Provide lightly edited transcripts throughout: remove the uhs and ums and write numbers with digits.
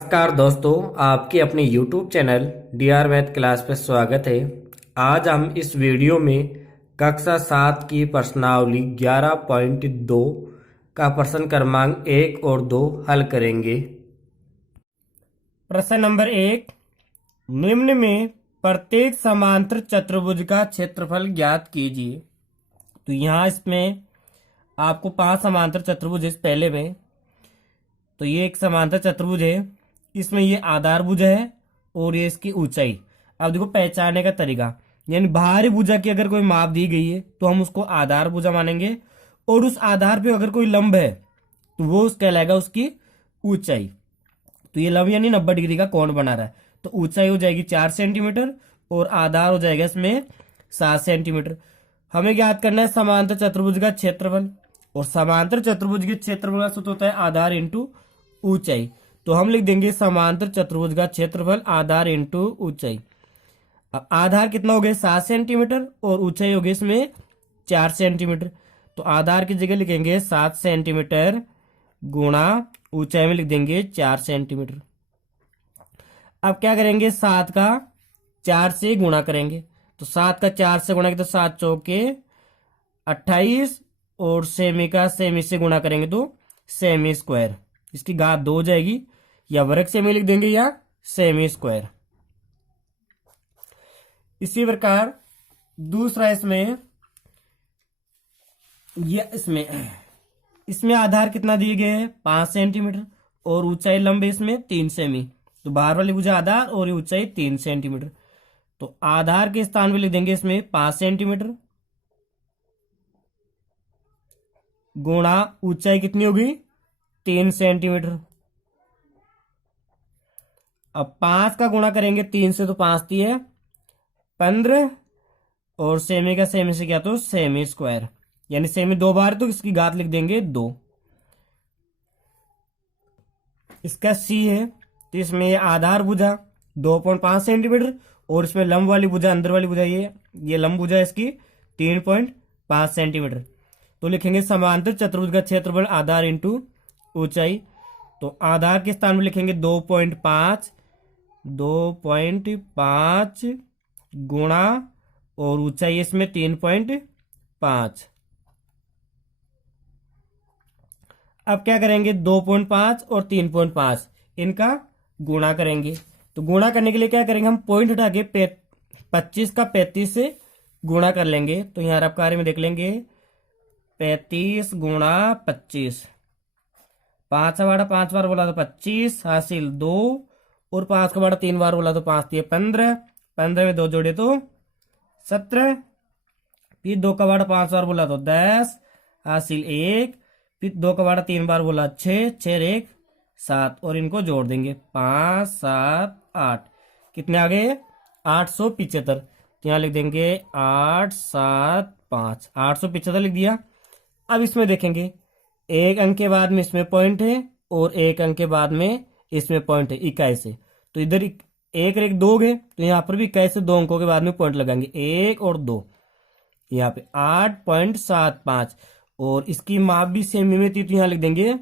नमस्कार दोस्तों, आपके अपने YouTube channel DR math class पे स्वागत है। आज हम इस वीडियो में कक्षा 7 की प्रश्नावली 11.2 का प्रश्न क्रमांक 1 और 2 हल करेंगे। प्रश्न नंबर 1, निम्न में प्रत्येक समांतर चतुर्भुज का क्षेत्रफल ज्ञात कीजिए। तो यहाँ इसमें आपको 5 समांतर चतुर्भुज इस पहले में, तो ये एक समांतर चतुर्भुज है, इसमें ये आधार भुजा है और ये इसकी ऊंचाई। अब देखो पहचानने का तरीका, यानी बाहरी भुजा की अगर कोई माप दी गई है तो हम उसको आधार भुजा मानेंगे, और उस आधार पे अगर कोई लंब है तो वो कहलाएगा उसकी ऊंचाई। तो ये लंब यानी 90 डिग्री का कोण बना रहा है, तो ऊंचाई हो जाएगी 4 सेंटीमीटर और आधार हो जाएगा इसमें 7 सेंटीमीटर। हमें ज्ञात करना है समांतर चतुर्भुज का क्षेत्रफल, और समांतर चतुर्भुज के क्षेत्रफल का सूत्र होता है आधार इंटू ऊंचाई। तो हम लिख देंगे समांतर चतुर्भुज का क्षेत्रफल आधार इंटू ऊंचाई। अब आधार कितना हो गया 7 सेंटीमीटर और ऊंचाई हो गई इसमें 4 सेंटीमीटर। तो आधार की जगह लिखेंगे 7 सेंटीमीटर गुणा ऊंचाई में लिख देंगे 4 सेंटीमीटर। अब क्या करेंगे, 7 का 4 से गुणा करेंगे, तो 7 का 4 से गुणा तो 7 चौके 28, और सेमी का सेमी से गुणा करेंगे तो सेमी स्क्वायर, इसकी घात 2 हो जाएगी, या वर्ग सेमी लिख देंगे या सेमी स्क्वायर। इसी प्रकार दूसरा इसमें इसमें आधार कितना दिए गए हैं 5 सेंटीमीटर और ऊंचाई लंबे इसमें 3 सेमी। तो बाहर वाली भुजा आधार और ये ऊंचाई 3 सेंटीमीटर। तो आधार के स्थान पे लिख देंगे इसमें 5 सेंटीमीटर गुणा ऊंचाई कितनी होगी 3 सेंटीमीटर। अब 5 का गुणा करेंगे 3 से, तो 5 दिए 15, और सेमी का सेमी से क्या, तो सेमी स्क्वायर, यानी सेमी 2 बार, तो इसकी घात लिख देंगे 2। इसका सी है, तो इसमें ये आधार भुजा 2.5 सेंटीमीटर और इसमें लंब वाली भुजा, अंदर वाली भुजा ये लंब भुजा इसकी 3.5 सेंटीमीटर। तो लिखेंगे समांतर चतुर्भुज का क्षेत्रफल आधार इंटू ऊंचाई। तो आधार के स्थान में लिखेंगे 2.5 गुणा और ऊंचाई इसमें 3.5। अब क्या करेंगे 2.5 और 3.5 इनका गुणा करेंगे। तो गुणा करने के लिए क्या करेंगे, हम पॉइंट उठा के 25 का 35 से गुणा कर लेंगे। तो यहाँ आप कार्य में देख लेंगे 35 गुणा 25, 5 का बड़ा 5 बार बोला तो 25 हासिल 2, और 5 का बड़ा 3 बार बोला तो 5 दिए 15, 15 में 2 जोड़े तो 17, फिर 2 का बड़ा 5 बार बोला तो 10 हासिल 1, फिर 2 का बड़ा 3 बार बोला 6, 6 1 7, और इनको जोड़ देंगे 5 7 8, कितने आ गए 875। तो यहाँ लिख देंगे 8 7 5, 875 लिख दिया। अब इसमें देखेंगे एक अंक के बाद में इसमें पॉइंट है और एक अंक के बाद में इसमें पॉइंट है 21 से, तो इधर एक और एक 2 है, तो यहाँ पर भी 21 से 2 अंकों के बाद में पॉइंट लगाएंगे 1 और 2, यहाँ पे 8.75, और इसकी माप भी सेमी में थी, तो यहाँ लिख देंगे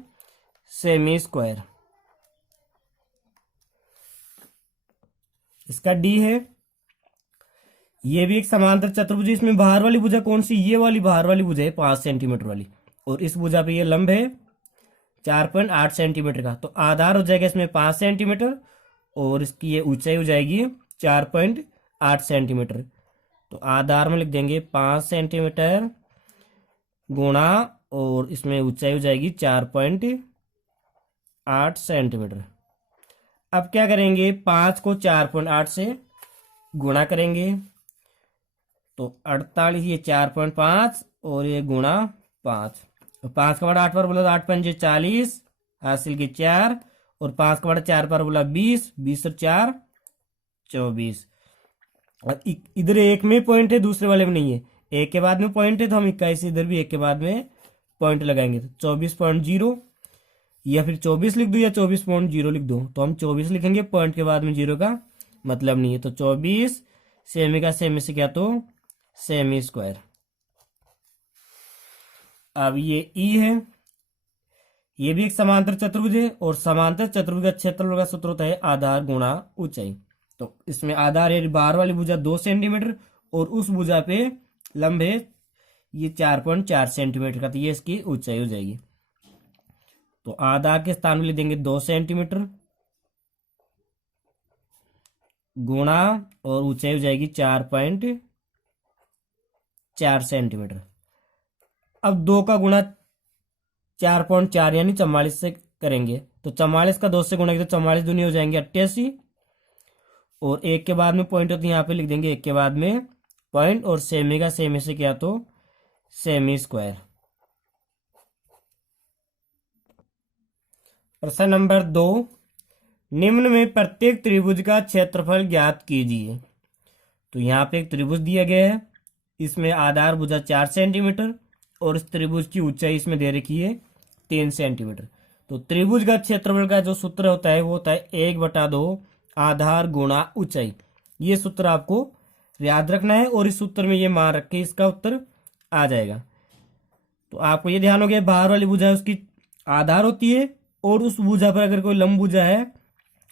सेमी स्क्वायर। इसका डी है, ये भी एक समांतर चतुर्भुज, इसमें बाहर वाली भुजा कौन सी, ये वाली बाहर वाली भुजा है 5 सेंटीमीटर वाली, और इस भुजा पे ये लंब है 4.8 सेंटीमीटर का। तो आधार हो जाएगा इसमें 5 सेंटीमीटर और इसकी ये ऊंचाई हो जाएगी 4.8 सेंटीमीटर। तो आधार में लिख देंगे 5 सेंटीमीटर गुणा और इसमें ऊंचाई हो जाएगी 4.8 सेंटीमीटर। अब क्या करेंगे 5 को 4.8 से गुणा करेंगे, तो 48, ये 4.5 और ये गुणा 5, 5 का बड़ा 8 बार बोला तो 8 5 40 हासिल की 4, और 5 का बड़ा 4 बार बोला 20, 20 और 4 24। इधर एक में पॉइंट है, दूसरे वाले में नहीं है, एक के बाद में पॉइंट है, तो हम 21 इधर भी एक के बाद में पॉइंट लगाएंगे, तो 24.0, या फिर 24 लिख दो या 24.0 लिख दो, तो हम 24 लिखेंगे, पॉइंट के बाद में 0 का मतलब नहीं है, तो 24 सेमी का सेमी से क्या, तो सेमी स्क्वायर। अब ये ई है, ये भी एक समांतर चतुर्भुज है और समांतर चतुर्भुज का क्षेत्रफल का सूत्र होता है आधार गुणा ऊंचाई। तो इसमें आधार है बाहर वाली भुजा 2 सेंटीमीटर और उस भुजा पे लंब है ये 4.4 सेंटीमीटर का, तो ये इसकी ऊंचाई हो जाएगी। तो आधार के स्थान में लिख देंगे 2 सेंटीमीटर गुणा और ऊंचाई हो जाएगी 4.4 सेंटीमीटर। अब 2 का गुणा 4.4 यानी 44 से करेंगे, तो 44 का 2 से गुणा किया तो 44 दूनी हो जाएंगे 88 और 1 के बाद में पॉइंट होती है, यहाँ पे लिख देंगे 1 के बाद में पॉइंट और सेमी का सेमी से किया तो सेमी स्क्वायर। प्रश्न नंबर 2, निम्न में प्रत्येक त्रिभुज का क्षेत्रफल ज्ञात कीजिए। तो यहाँ पे एक त्रिभुज दिया गया है, इसमें आधार भुजा 4 सेंटीमीटर और इस त्रिभुज की ऊंचाई इसमें दे रखी है 3 सेंटीमीटर। तो त्रिभुज का क्षेत्रफल का जो सूत्र होता है वो होता है 1/2 आधार गुणा ऊंचाई। ये सूत्र आपको याद रखना है और इस सूत्र में ये मान रख के इसका उत्तर आ जाएगा। तो आपको ये ध्यान हो गया बाहर वाली भुजा है उसकी आधार होती है और उस भुजा पर अगर कोई लंब भुजा है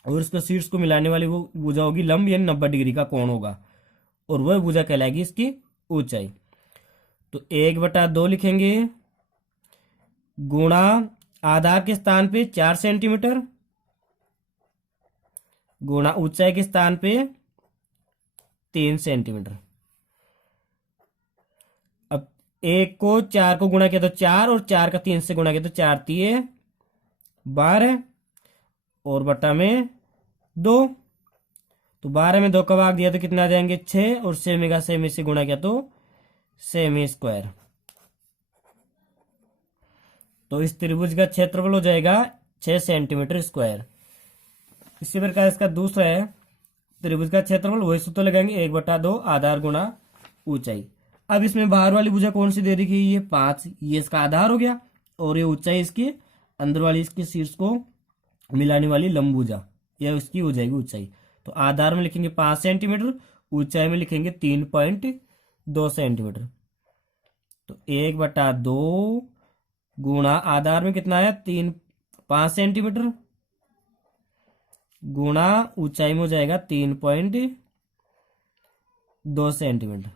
और उसके शीर्ष को मिलाने वाली वो भुजा होगी लंब, यानी 90 डिग्री का कोण होगा और वह भुजा कहलाएगी इसकी ऊंचाई। तो 1/2 लिखेंगे गुणा आधार के स्थान पे 4 सेंटीमीटर गुणा ऊंचाई के स्थान पे 3 सेंटीमीटर। अब 1 को 4 को गुणा किया तो 4 और 4 का 3 से गुणा किया तो 4 3 12 और बटा में 2। तो 12 में 2 का भाग दिया तो कितना आ जाएंगे 6 और सेमी का सेमी से गुणा किया तो सेमी स्क्वायर। तो इस त्रिभुज का क्षेत्रफल हो जाएगा 6 सेंटीमीटर स्क्वायर। इसी प्रकार इसका दूसरा है त्रिभुज का क्षेत्रफल, वही सूत्र लगाएंगे 1/2 आधार गुणा ऊंचाई। अब इसमें बाहर वाली भुजा कौन सी दे रखी है, ये 5, ये इसका आधार हो गया और ये ऊंचाई इसकी अंदर वाली इसके शीर्ष को मिलाने वाली लंब भुजा, यह उसकी हो जाएगी ऊंचाई। तो आधार में लिखेंगे 5 सेंटीमीटर, ऊंचाई में लिखेंगे 3.2 सेंटीमीटर। तो 1/2 गुणा आधार में कितना आया 5 सेंटीमीटर गुणा ऊंचाई में हो जाएगा 3.2 सेंटीमीटर।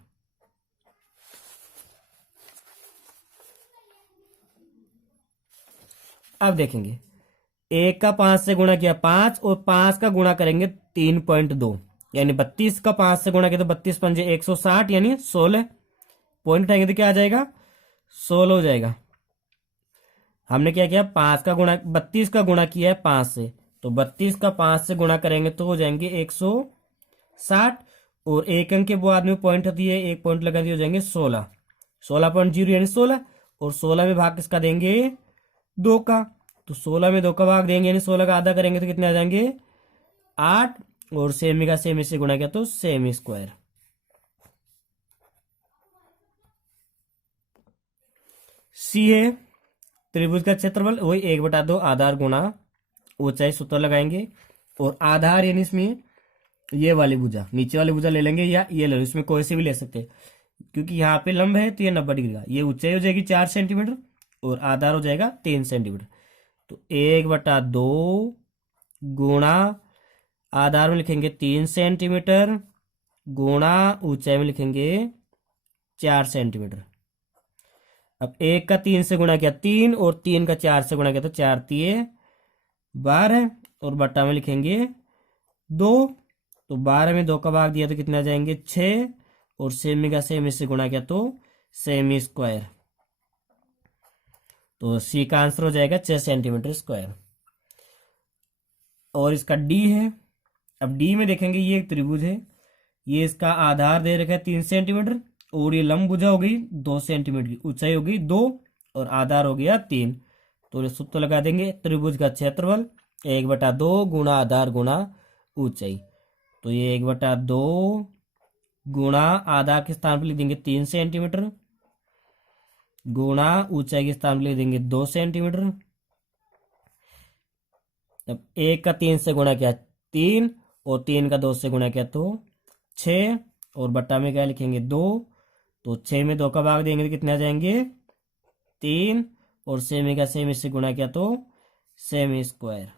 अब देखेंगे 1 का 5 से गुणा किया 5 और 5 का गुणा करेंगे 3.2 यानी 32 का 5 से गुणा किया तो 32 पंजे 160 यानी 16 पॉइंट उठाएंगे तो क्या आ जाएगा 16 हो जाएगा। हमने क्या किया 5 का गुणा 32 का गुणा किया है 5 से, तो 32 का 5 से गुणा करेंगे तो हो जाएंगे 160 और एक अंक के बाद में पॉइंट होती है, एक पॉइंट लगा दिए हो जाएंगे 16 16.0 यानी 16 और 16 में भाग किसका देंगे 2 का, तो 16 में 2 का भाग देंगे यानी 16 का आधा करेंगे तो कितने आ जाएंगे 8 और सेमी का सेमी से गुणा किया तो सेमी स्क्वायर। सी है त्रिभुज का क्षेत्रफल, वही 1/2 आधार गुणा ऊंचाई सूत्र लगाएंगे और आधार यानी इसमें ये वाली भुजा नीचे वाली भुजा ले लेंगे या ये ले लो, इसमें कोई से भी ले सकते हैं क्योंकि यहाँ पे लंब है तो ये 90 डिग्री का, ये ऊंचाई हो जाएगी 4 सेंटीमीटर और आधार हो जाएगा 3 सेंटीमीटर। तो 1/2 गुणा आधार में लिखेंगे 3 सेंटीमीटर गुणा ऊंचाई में लिखेंगे 4 सेंटीमीटर। अब 1 का 3 से गुणा किया 3 और 3 का 4 से गुणा किया तो 4 3 12 और बट्टा में लिखेंगे 2। तो 12 में 2 का भाग दिया तो कितना आ जाएंगे 6 और सेमी का सेमी से गुणा किया तो सेमी स्क्वायर। तो सी का आंसर हो जाएगा 6 सेंटीमीटर स्क्वायर। और इसका डी है, अब डी में देखेंगे ये एक त्रिभुज है, ये इसका आधार दे रखा है 3 सेंटीमीटर और ये लंब भुजा हो गई 2 सेंटीमीटर की, ऊंचाई हो गई 2 और आधार हो गया 3। तो ये सूत्र लगा देंगे त्रिभुज का क्षेत्रफल 1/2 गुणा आधार गुणा ऊंचाई। तो ये 1/2 गुणा आधार के स्थान पर लिख देंगे 3 सेंटीमीटर गुणा ऊंचाई के स्थान पर लिख देंगे 2 सेंटीमीटर। अब 1 का 3 से गुणा किया 3 और 3 का 2 से गुणा किया तो 6 और बट्टा में क्या लिखेंगे 2। तो 6 में 2 का भाग देंगे तो कितने आ जाएंगे 3 और सेमी का सेमी से गुणा किया तो सेमी स्क्वायर।